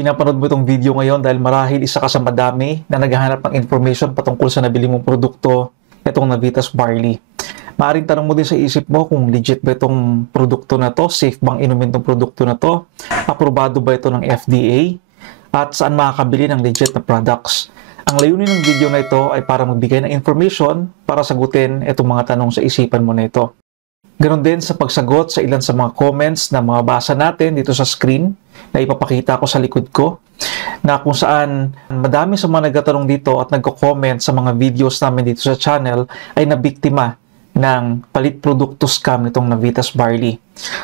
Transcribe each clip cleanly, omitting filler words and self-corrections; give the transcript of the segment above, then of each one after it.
pinapanood mo itong video ngayon dahil marahil isa ka sa madami na naghahanap ng information patungkol sa nabili mong produkto, itong Navitas Barley. Maaaring tanong mo din sa isip mo kung legit ba itong produkto na to, safe bang inumin itong produkto na to, aprobado ba ito ng FDA, at saan makakabili ng legit na products. Ang layunin ng video na ito ay para magbigay ng information para sagutin itong mga tanong sa isipan mo na ito. Ganon din sa pagsagot sa ilan sa mga comments na mababasa natin dito sa screen na ipapakita ko sa likod ko, na kung saan madami sa mga nagtatanong dito at nagko-comment sa mga videos namin dito sa channel ay nabiktima ng palit produkto scam nitong Navitas Barley.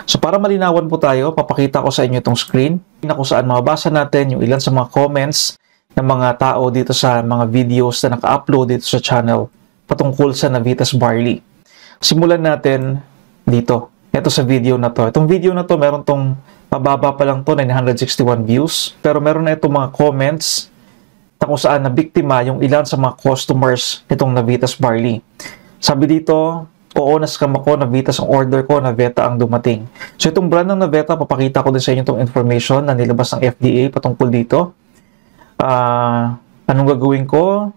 So para malinawan po tayo, papakita ko sa inyo itong screen na kung saan mababasa natin yung ilan sa mga comments ng mga tao dito sa mga videos na naka-upload dito sa channel patungkol sa Navitas Barley. Simulan natin dito. Ito sa video na to. Itong video na to, meron tong mababa pa lang to, 961 views. Pero meron na itong mga comments na kung saan nabiktima yung ilan sa mga customers nitong Navitas Barley. Sabi dito, oo, na-scam ako, Navitas ang order ko, Naveta ang dumating. So itong brand ng Naveta, papakita ko din sa inyo itong information na nilabas ng FDA patungkol dito. Anong gagawin ko?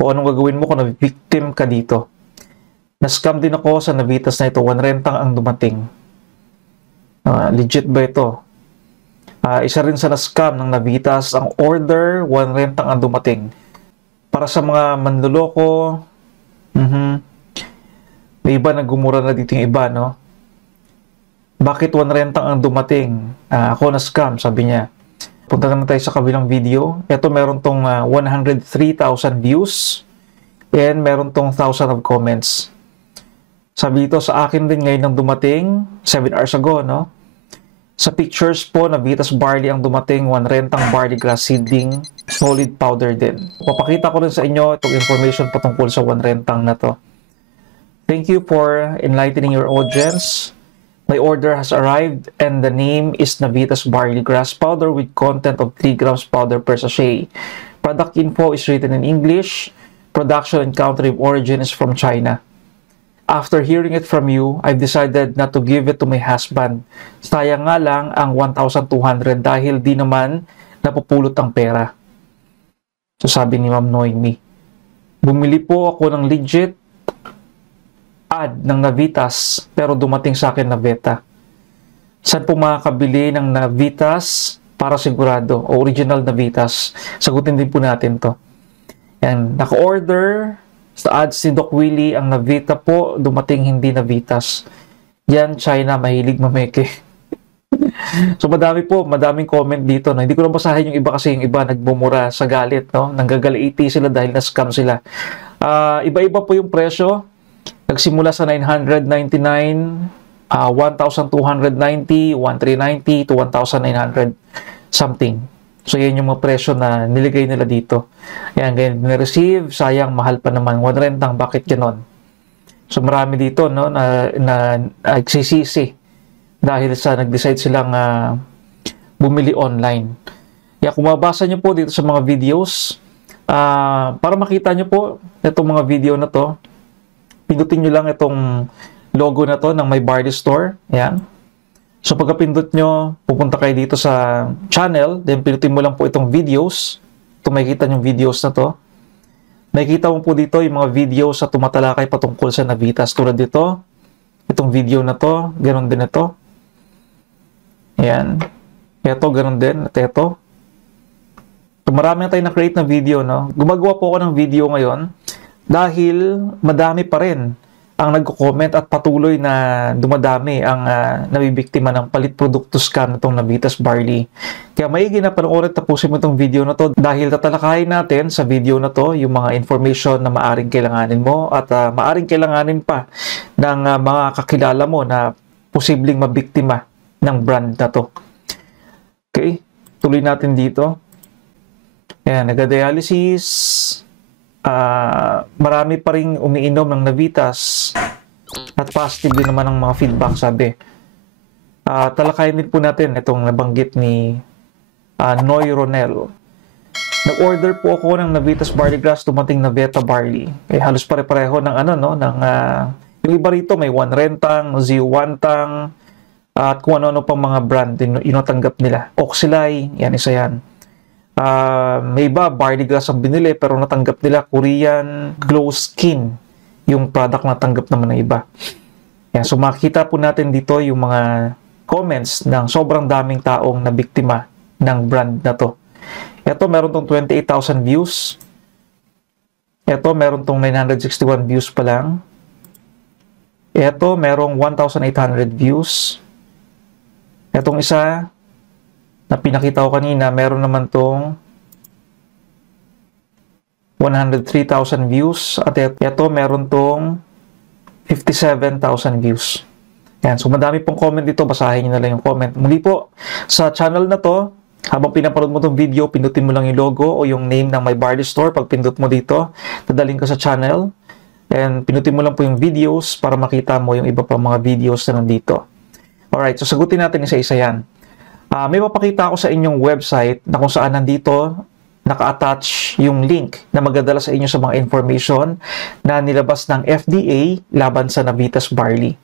O anong gagawin mo kung na-victim ka dito? Na-scam din ako sa Navitas na ito, 1 rentang ang dumating. Legit ba ito? Isa rin sa na-scam ng Navitas, ang order, 1 rentang ang dumating. Para sa mga manloloko, may iba na gumura na dito yung iba, no? Bakit 1 rentang ang dumating? Ako na-scam, sabi niya. Punta naman tayo sa kabilang video. Ito meron tong 103,000 views and meron tong 1,000 of comments. Sabi dito, sa akin din ngayon ang dumating, 7 hours ago, no? Sa pictures po, Navitas Barley ang dumating, 1 rentang barley grass seedling, solid powder din. Papakita ko rin sa inyo itong information patungkol sa 1 rentang na to. Thank you for enlightening your audience. My order has arrived and the name is Navitas Barley Grass Powder with content of 3 grams powder per sachet. Product info is written in English. Production and country of origin is from China. After hearing it from you, I've decided not to give it to my husband. Sayang nga lang ang 1,200 dahil di naman napupulot ang pera. So sabi ni Ma'am Noemi, bumili po ako ng legit ad ng Navitas pero dumating sa akin Naveta. Saan po makakabili ng Navitas para sigurado o original Navitas? Sagutin din po natin to. Yan, naka-order sa ads ni Doc Willie, ang Navita po, dumating hindi Navitas. Yan, China, mahilig mameke. So madaming comment dito. No? Hindi ko na basahin yung iba kasi yung iba nagbumura sa galit. No? Nanggagalaiti sila dahil na-scam sila. Iba-iba po yung presyo. Nagsimula sa 999, 1,290, 1,390 to 1,900 something. So, yan yung mga presyo na niligay nila dito. Yan, ganyan na-receive. Sayang, mahal pa naman. 1 rentang, bakit ganon? So, marami dito, no, na nagsisisi dahil sa nag-decide silang bumili online. Kaya kung mabasa nyo po dito sa mga videos, para makita nyo po itong mga video na to, pindutin nyo lang itong logo na to ng My Barley Store. Yan. So pagkapindot nyo, pupunta kayo dito sa channel, then pindutin mo lang po itong videos. Ito makikita yung videos na to. Makikita mo po dito yung mga videos sa tumatalakay patungkol sa Navitas. Tulad dito, itong video na to, ganoon din ito. Ayan. Ito, ganoon din. At ito. So marami na tayo na-create na video, no? Gumagawa po ako ng video ngayon dahil madami pa rin ang nagko-comment at patuloy na dumadami ang nabibiktima ng palit produkto scam itong Navitas Barley. Kaya maigi na panoorin, tapusin mo itong video na to dahil tatalakayin natin sa video na to yung mga information na maaring kailanganin mo at maaring kailanganin pa ng mga kakilala mo na posibleng mabiktima ng brand na to. Okay, tuloy natin dito. Ayan, nagda-dialysis. Marami pa rin umiinom ng Navitas at positive din naman ang mga feedback, sabi. Talakayin din po natin itong nabanggit ni Noy Ronel. Nag-order po ako ng Navitas Barley Grass, dumating Naveta Barley. Halos pare-pareho ng yung iba rito may 1 rentang, Z1 tang, at kung ano-ano pang mga brand yung natanggap nila. Oxylay, yan, isa yan. May iba, barley grass ang binili pero natanggap nila Korean Glow Skin yung product na tanggap naman ng iba. Yan, so makikita po natin dito yung mga comments ng sobrang daming taong na biktima ng brand na to. Ito meron tong 28,000 views. Ito meron tong 961 views pa lang. Ito merong 1,800 views. Etong isa na pinakita ko kanina, meron naman tong 103,000 views. At ito meron tong 57,000 views. Yan. So, madami pong comment dito. Basahin nyo na lang yung comment. Muli po, sa channel na to, habang pinapanood mo itong video, pindutin mo lang yung logo o yung name ng My Barley Store. Pag pindot mo dito, dadaling ka sa channel. And pinutin mo lang po yung videos para makita mo yung iba pang mga videos na nandito. Alright, so sagutin natin isa-isa yan. May mapakita ako sa inyong website na kung saan nandito naka-attach yung link na magdadala sa inyo sa mga information na nilabas ng FDA laban sa Navitas Barley.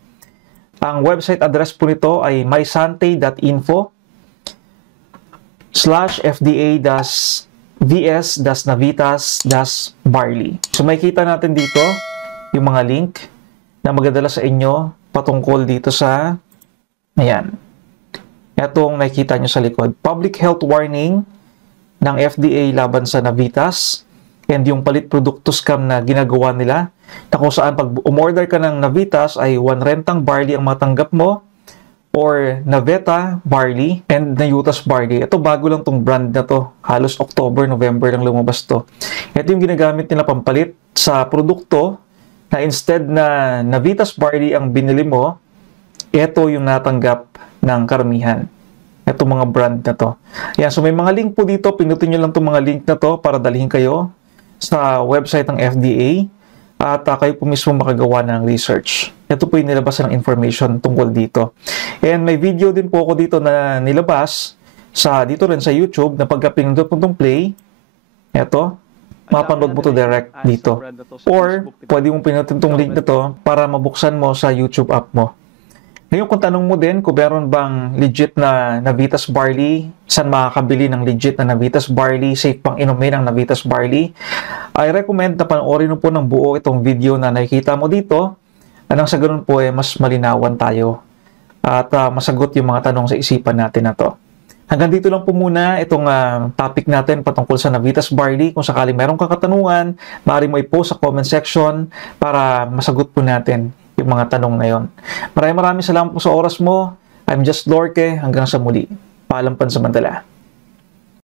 Ang website address po nito ay mysante.info/FDA-VS-Navitas-Barley. So makikita natin dito yung mga link na magdadala sa inyo patungkol dito sa ayan. Itong nakikita nyo sa likod. Public health warning ng FDA laban sa Navitas and yung palit produkto scam na ginagawa nila na kung saan pag umorder ka ng Navitas ay 1 rentang barley ang matanggap mo or Naveta barley and Nayutas barley. Ito bago lang tong brand na to. Halos October, November lang lumabas to. Ito yung ginagamit nila pampalit sa produkto na instead na Navitas barley ang binili mo, ito yung natanggap ng karamihan. Ito mga brand na to. Yan, so may mga link po dito. Pinutin nyo lang itong mga link na to para dalhin kayo sa website ng FDA at kayo po mismo makagawa ng research. Ito po yung nilabas ng information tungkol dito. And may video din po ako dito na nilabas dito rin sa YouTube na pagka pinindot mo itong play, ito, mapanood mo to direct dito. Or, pwede mong pinutin itong link na to para mabuksan mo sa YouTube app mo. Ngayon, kung tanong mo din kung meron bang legit na Navitas Barley, saan makakabili ng legit na Navitas Barley, safe pang inumin ang Navitas Barley, I recommend na panoorin mo po ng buo itong video na nakikita mo dito. Nang sa ganun po, mas malinawan tayo at masagot yung mga tanong sa isipan natin na to. Hanggang dito lang po muna itong topic natin patungkol sa Navitas Barley. Kung sakali meron kang katanungan, maaari mo i-post sa comment section para masagot po natin yung mga tanong na yon. Maraming salamat po sa oras mo. I'm just Lorke. Hanggang sa muli. Paalam pansamantala.